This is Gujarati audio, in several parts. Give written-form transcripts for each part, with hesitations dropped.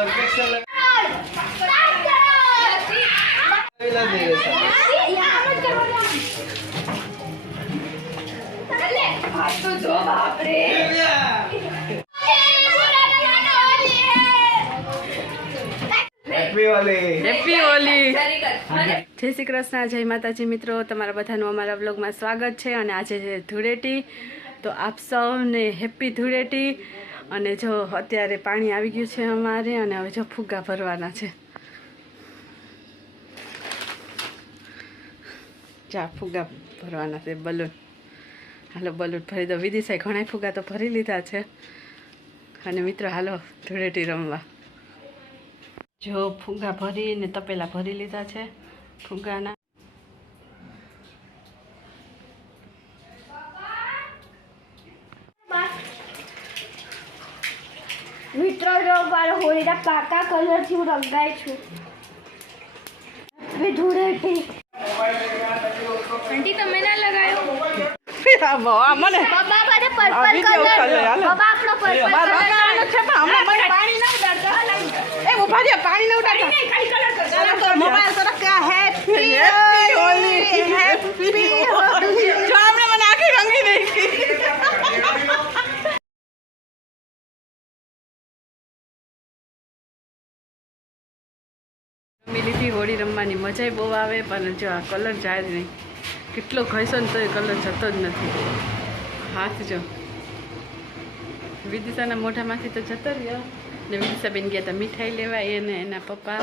હેપી હોલી, જય શ્રી કૃષ્ણ, જય માતાજી મિત્રો, તમારા બધાનું અમારા બ્લોગમાં સ્વાગત છે. અને આજે છે ધૂળેટી, તો આપ સૌને હેપી ધૂળેટી. અને જો અત્યારે પાણી આવી ગયું છે અમારે, અને હવે જો ફુગ્ગા ભરવાના છે. ચા ફુગ્ગા ભરવાના છે, બલૂન. હાલો બલૂન ભરી દો. વિદિશાએ ઘણા ફુગ્ગા તો ભરી લીધા છે. અને મિત્રો હાલો ધૂળેટી રમવા. જો ફુગ્ગા ભરીને તપેલા ભરી લીધા છે ફુગ્ગાના. મિત્રો જો મારો હોળીના પાકા કલરથી હું રંગાય છું. ધૂળેટી આંટી તમે ના લગાયો? મને બાબા મારે પર્પલ કલર, બાબા આપણો પર્પલ કલર છે, પણ હમણાં મને પાણી ના ઉડાડતા. એ ઉભા રહ્યા, પાણી ના ઉડાડતા. તો મોબાઈલ તરફ કે હેપી હોલી, હેપી હોલી. જો આપણે મને આખી રંગી નાખી. મિલીથી હોળી રમવાની મજા બહુ આવે, પણ જો આ કલર જાય નહીં. કેટલો ઘસો ને તો એ કલર જતો જ નથી. હાથ જો વિદિશાના મોઢામાંથી તો જતો રહ્યો. ને વિદિશાબેન ગયા હતા મીઠાઈ લેવા, એને એના પપ્પા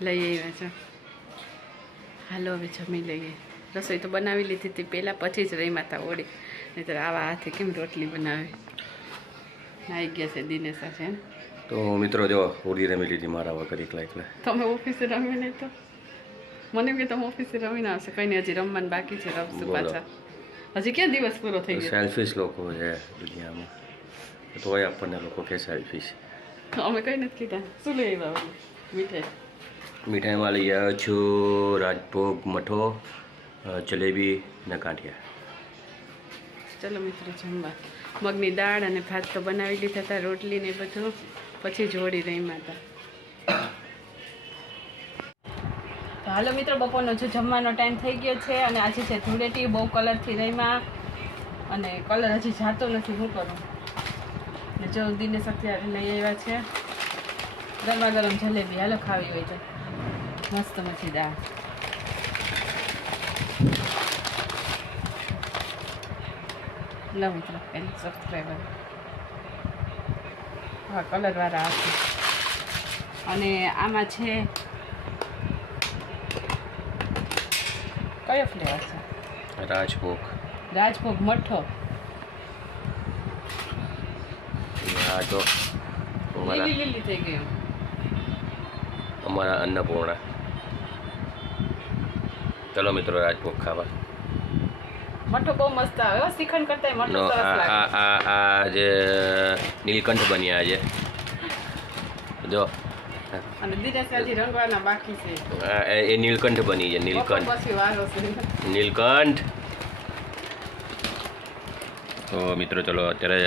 લઈ આવ્યા છે. હાલો હવે જમી લઈએ. રસોઈ તો બનાવી લીધી હતી પહેલાં, પછી જ રહી માતા હોળી. નહીં તો આવા હાથે કેમ રોટલી બનાવી. આવી ગયા છે દિનેશા છે. તો મિત્રો જો હોળી રમી લીધી મારા વગર એકલા એકલા. તમે ઓફિસે રમી નહીં તો મને કે તમે ઓફિસે રમીને આવશે. કંઈ નહીં, હજી રમવાનું બાકી છે. રમશું પાછા. હજી ક્યાં દિવસ પૂરો થઈ ગયો. સેલ્ફિશ લોકો છે દુનિયામાં, તોય આપણને લોકો કે સેલ્ફિશ. અમે કંઈ નથી કીધા. શું લઈ આવ્યા મીઠાઈ? મીઠાઈમાં લઈ આવ્યો છું રાજભોગ મઠો, જલેબી ને ગાંઠિયા. ચલો મિત્રો જમવા. મગની દાળ અને ભાત તો બનાવી લીધા હતા, રોટલી ને બધું. પછી જ હોળી રમ્યા હતા. તો હાલો મિત્રો, બપોરનો જો જમવાનો ટાઈમ થઈ ગયો છે. અને આજે છે ધૂળેટી, બહુ કલરથી રમ્યા. અને કલર હજી જાતો નથી, શું કરું. ને જો દિનેશ અત્યારે લઈ આવ્યા છે ગરમા ગરમ જલેબી. હાલો ખાવી હોય તો મસ્ત મચીદાર. લો મિત્રો પેલી સબસ્ક્રાઈબર હા કલરવાળા આપે. અને આમાં છે કયો ફ્લેવર છે? રાજભોગ. રાજભોગ મઠો. આ જો લીલી થઈ ગયું. અમારા અન્નપૂર્ણા. ચલો મિત્રો રાજભોગ ખાવા. મઠો બહુ મસ્ત આવે. શ્રીખંડ કરતા મઠો સરસ લાગે. આ જે નીલકંઠ બન્યા છે જો. અને દિનેશ હજી રંગવાના બાકી છે. એ નીલકંઠ બની છે. નીલકંઠ, પછી વારો છે. નીલકંઠ. તો મિત્રો ચલો અત્યારે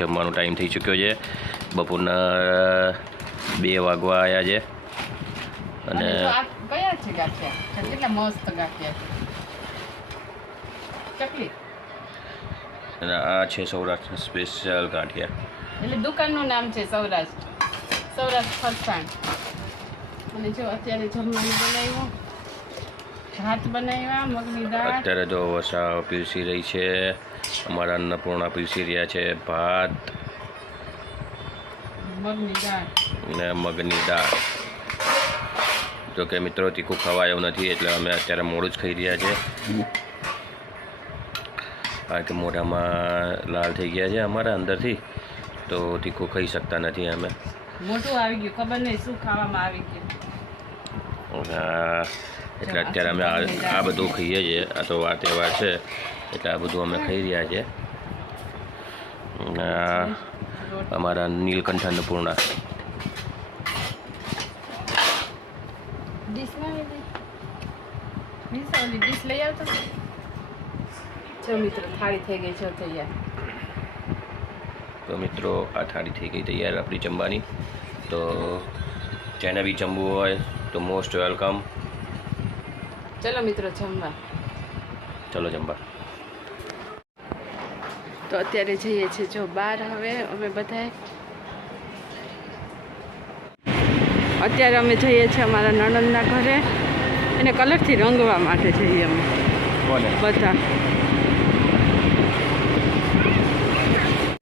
જમવાનો ટાઈમ થઈ ચૂક્યો છે. બપોરના 2 વાગવા આવ્યા છે. અને કયા છે ગાંઠિયા? કેટલા મસ્ત ગાંઠિયા છે. ચકલી. અને આ છે સૌરાષ્ટ્ર સ્પેશિયલ ગાંઠિયા. એટલે દુકાનનું નામ છે સૌરાષ્ટ્ર, સૌરાષ્ટ્ર ફરસાણ. અને જો અત્યારે જમવાનું બનાવ્યું, ભાત બનાવ્યા, મગની દાળ. અત્યારે જો વસા પીરસી રહી છે. અમારા અન્નપૂર્ણા પીરસી રહ્યા છે ભાત મગની દાળ ને મગની દાળ. જો કે મિત્રો તીખું ખવાયું નથી, એટલે અમે અત્યારે મોડું જ ખાઈ રહ્યા છે. કારણ કે મોઢામાં લાલ થઈ ગયા છે અમારા અંદરથી, તો તીખું ખાઈ શકતા નથી અમે. મોટું આવી ગયું, ખબર નહીં શું ખાવામાં આવી ગયું. એટલે અત્યારે અમે આ બધું ખાઈએ છીએ. આ તો વાર તહેવાર છે એટલે આ બધું અમે ખાઈ રહ્યા છીએ. અમારા નીલકંઠ અન્નપૂર્ણા. ડીશ લઈ આવતો. જો મિત્રો થાળી થઈ ગઈ છે તૈયાર. તો મિત્રો આ થાળી થઈ ગઈ તૈયાર આપણી જમવાની. તો જેને બી જમવું હોય તો મોસ્ટ વેલકમ. ચલો મિત્રો જમવા. ચલો જમવા. તો અત્યારે જઈએ છીએ જો બહાર. હવે અમે બધાએ અત્યારે અમે જઈએ છીએ અમારા નણંદના ઘરે. એને કલરથી રંગવા માટે જઈએ અમે બધા.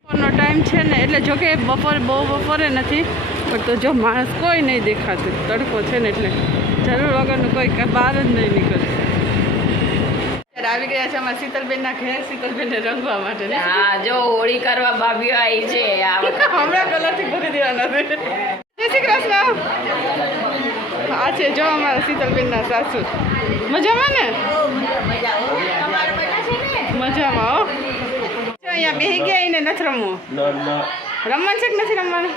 બપોરનો ટાઈમ છે ને, એટલે જો કે બપોરે નથી, પણ તો જો માણસ કોઈ નહીં દેખાતું, તડકો છે ને એટલે જરૂર વગરનું કોઈ બહાર જ નહીં નીકળે. અત્યારે આવી ગયા છે અમારા શીતલબેનના ઘેર, શીતલબેનને રંગવા માટે. હા, જો હોળી કરવા ભાભીઓ આવી છે. હમણાં કલરથી ભરી દેવાના છે. જય શ્રી કૃષ્ણ. આ છે જો અમારા શીતલબેનના સાસુ. મજામાં ને? મજામાં હો. જો અહીંયા બેસી ગયા એને નથી રમવું. રમવાનું છે કે નથી રમવાનું?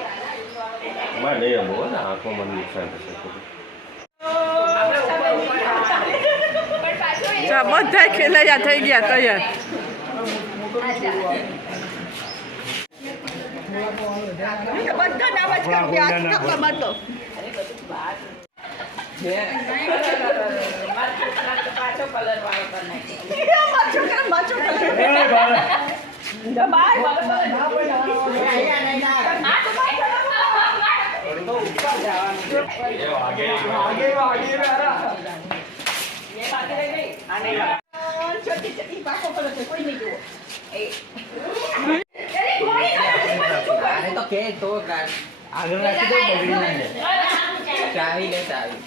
બધા ખેલાયા થઈ ગયા તૈયાર. આગળ રાખી દો, બગડી ના જાય. ચાવી લે ચાવી.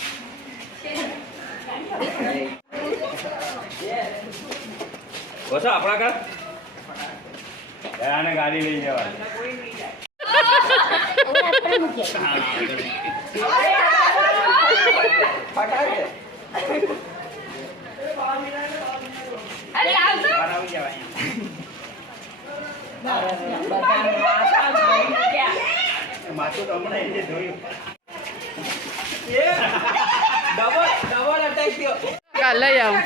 બસ આપણા ઘર આને ગાડી લઈ જવાની. માથું તો હમણાં એને ધોયું. ડબલ અટેક થયો. લઈ આવું.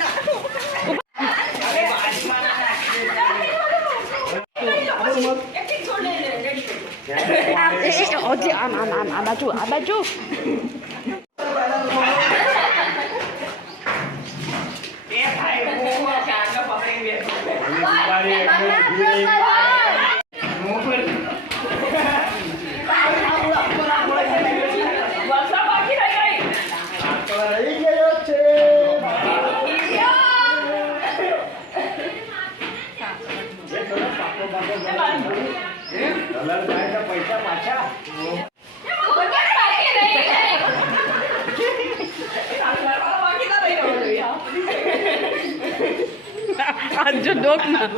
આ બાજુ પૈસા પાછા. આ જો ડોક ના